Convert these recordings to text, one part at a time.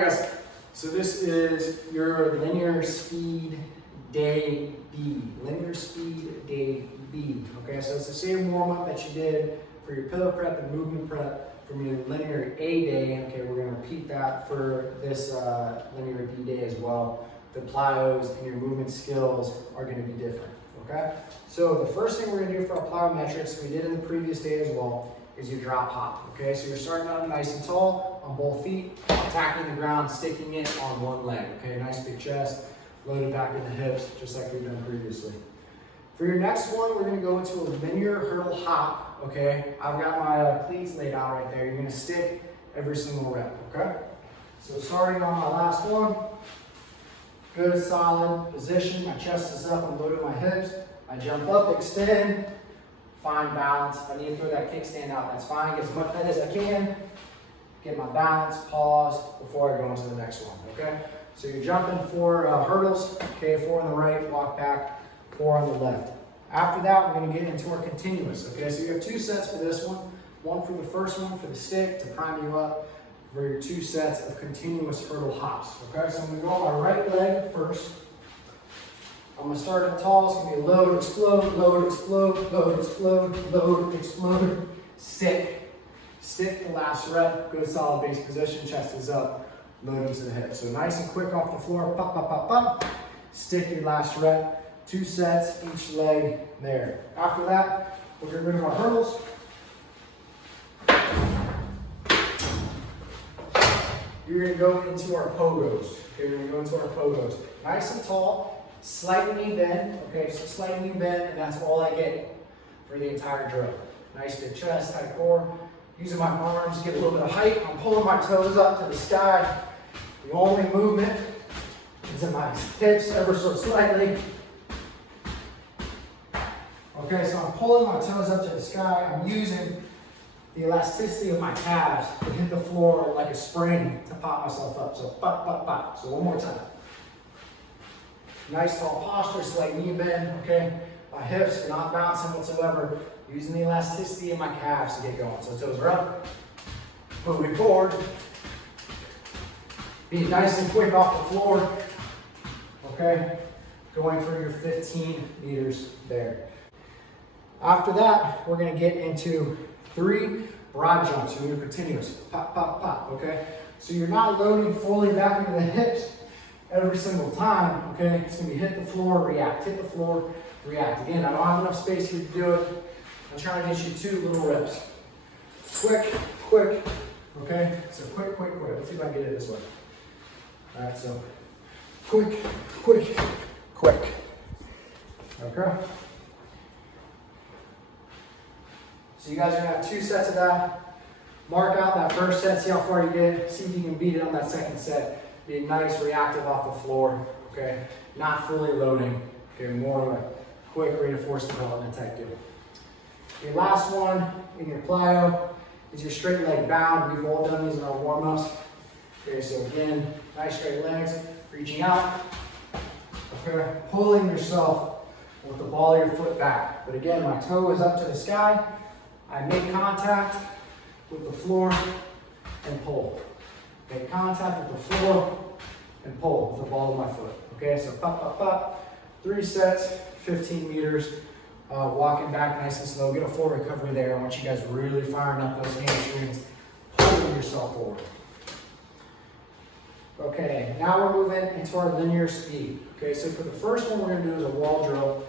Guys, so this is your linear speed day B. Linear speed day B. Okay, so it's the same warm-up that you did for your pillow prep and movement prep from your linear A day. Okay, we're gonna repeat that for this linear B day as well. The plyos and your movement skills are gonna be different, okay? So the first thing we're gonna do for our plyometrics, we did in the previous day as well, is your drop hop, okay? So you're starting out nice and tall on both feet, attacking the ground, sticking it on one leg, okay? Nice big chest, loaded back in the hips, just like we've done previously. For your next one, we're gonna go into a linear hurdle hop, okay? I've got my cleats laid out right there. You're gonna stick every single rep, okay? So starting on my last one, good solid position, my chest is up, I'm loading my hips, I jump up, extend, find balance. If I need to throw that kickstand out, that's fine. Get as much height as I can. Get my balance, pause before I go into the next one, okay? So you're jumping 4 hurdles, okay? 4 on the right, walk back, 4 on the left. After that, we're gonna get into our continuous, okay? So you have 2 sets for this one. One for the first one, for the stick, to prime you up for your 2 sets of continuous hurdle hops, okay? So I'm gonna go on my right leg first. I'm gonna start up tall. It's gonna be a load, explode, load, explode, load, explode, load, explode, stick. Stick the last rep, good solid base position, chest is up, load into the hips. So nice and quick off the floor, pop, pop, pop, pop. Stick your last rep, 2 sets, each leg there. After that, we're gonna bring our hurdles. You're gonna go into our pogos. Okay, we're gonna go into our pogos. Nice and tall. Slight knee bend, okay, so slight knee bend, and that's all I get for the entire drill. Nice big chest, tight core. Using my arms to get a little bit of height. I'm pulling my toes up to the sky. The only movement is in my hips ever so slightly. Okay, so I'm pulling my toes up to the sky. I'm using the elasticity of my calves to hit the floor like a spring to pop myself up. So pop, pop, pop. So one more time. Nice tall posture, slight knee bend, okay? My hips are not bouncing whatsoever. Using the elasticity of my calves to get going. So toes are up, moving forward. Be nice and quick off the floor, okay? Going for your 15 meters there. After that, we're gonna get into 3 broad jumps. So you're continuous, pop, pop, pop, okay? So you're not loading fully back into the hips every single time, okay? It's gonna be hit the floor, react, hit the floor, react. Again, I don't have enough space here to do it. I'm trying to get you 2 little reps. Quick, quick, okay? So quick, quick, quick. Let's see if I can get it this way. All right, so quick, quick, quick, okay? So you guys are gonna have 2 sets of that. Mark out that first set, see how far you get, see if you can beat it on that second set. Being nice, reactive off the floor, okay? Not fully loading, okay? More of a quick reinforced development type deal. Your last one in your plyo is your straight leg bound. We've all done these in our warm-ups. Okay, so again, nice straight legs, reaching out, okay? Pulling yourself with the ball of your foot back. But again, my toe is up to the sky. I make contact with the floor and pull. Make contact with the floor and pull with the ball of my foot. Okay, so pop, pop, pop. 3 sets, 15 meters. Walking back nice and slow. Get a full recovery there. I want you guys really firing up those hamstrings, pulling yourself forward. Okay, now we're moving into our linear speed. Okay, so for the first one we're gonna do is a wall drill.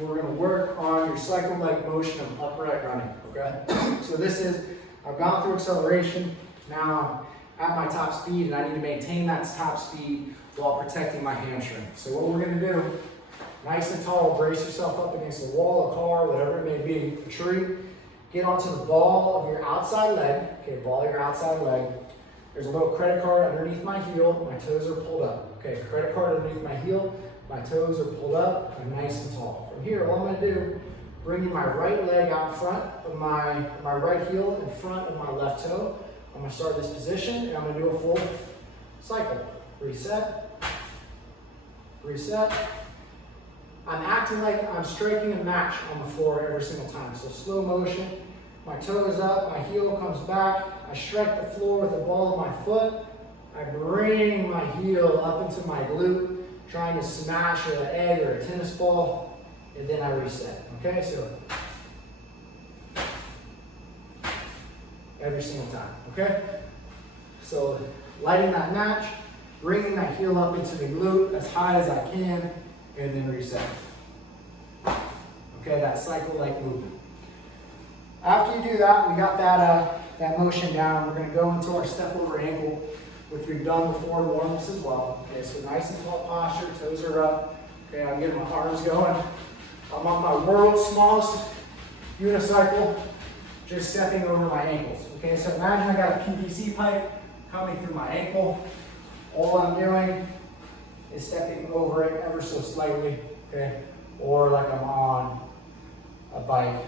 We're gonna work on your cycle-like motion of upright running, okay? So this is, I've gone through acceleration. Now I'm at my top speed and I need to maintain that top speed while protecting my hamstring. So what we're gonna do, nice and tall, brace yourself up against the wall, a car, whatever it may be, a tree. Get onto the ball of your outside leg, okay, ball of your outside leg. There's a little credit card underneath my heel, my toes are pulled up. Okay, credit card underneath my heel, my toes are pulled up, I'm nice and tall. From here, all I'm gonna do, bringing my right leg out in front of my right heel in front of my left toe. I'm gonna start this position and I'm gonna do a full cycle. Reset, reset. I'm acting like I'm striking a match on the floor every single time. So slow motion, my toe is up, my heel comes back, I strike the floor with the ball of my foot, I bring my heel up into my glute, trying to smash an egg or a tennis ball, and then I reset. Okay, so every single time. Okay, so lighting that match, bringing that heel up into the glute as high as I can, and then reset. Okay, that cycle-like movement. After you do that, we got that motion down. We're going to go into our step over ankle, which we've done before in warm-ups as well. Okay, so nice and tall posture, toes are up. Okay, I'm getting my arms going. I'm on my world's smallest unicycle, just stepping over my ankles. Okay, so imagine I got a PVC pipe coming through my ankle. All I'm doing is stepping over it ever so slightly, okay? Or like I'm on a bike,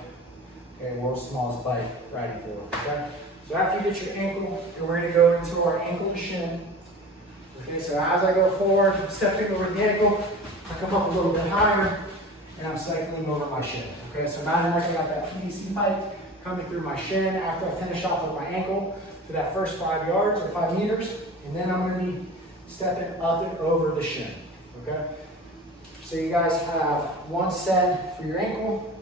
okay, world's smallest bike riding forward, okay? So after you get your ankle, you're ready to go into our ankle to shin. Okay, so as I go forward, stepping over the ankle, I come up a little bit higher, and I'm cycling over my shin. Okay, so imagine like I got that PVC pipe coming through my shin after I finish off with my ankle for that first 5 yards or 5 meters, and then I'm gonna be stepping up and over the shin, okay? So you guys have one set for your ankle,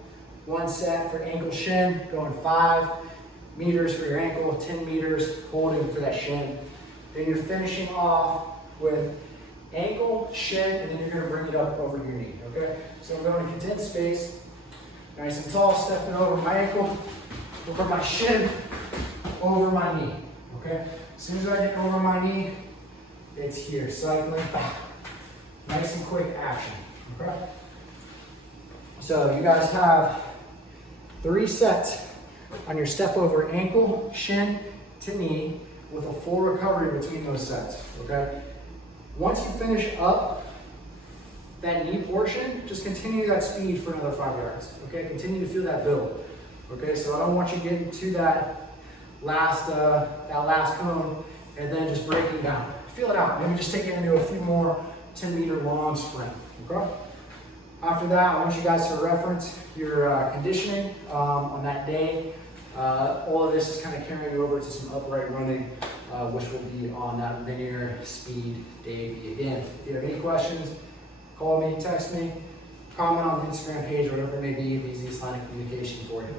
one set for ankle shin, going 5 meters for your ankle, 10 meters holding for that shin. Then you're finishing off with ankle, shin, and then you're gonna bring it up over your knee, okay? So I'm going to condensed space, nice and tall, stepping over my ankle, over my shin, over my knee, okay? As soon as I get over my knee, it's here, cycling back. Nice and quick action, okay? So you guys have 3 sets on your step over ankle, shin to knee with a full recovery between those sets, okay? Once you finish up that knee portion, just continue that speed for another 5 yards, okay? Continue to feel that build, okay? So I don't want you getting to that last cone and then just breaking down. Feel it out. Maybe just take it into a few more 10-meter long sprint, okay? After that, I want you guys to reference your conditioning on that day. All of this is kind of carrying over to some upright running, which will be on that linear speed day B. Again, if you have any questions, call me, text me, comment on the Instagram page, whatever it may be. The easiest line of communication for you.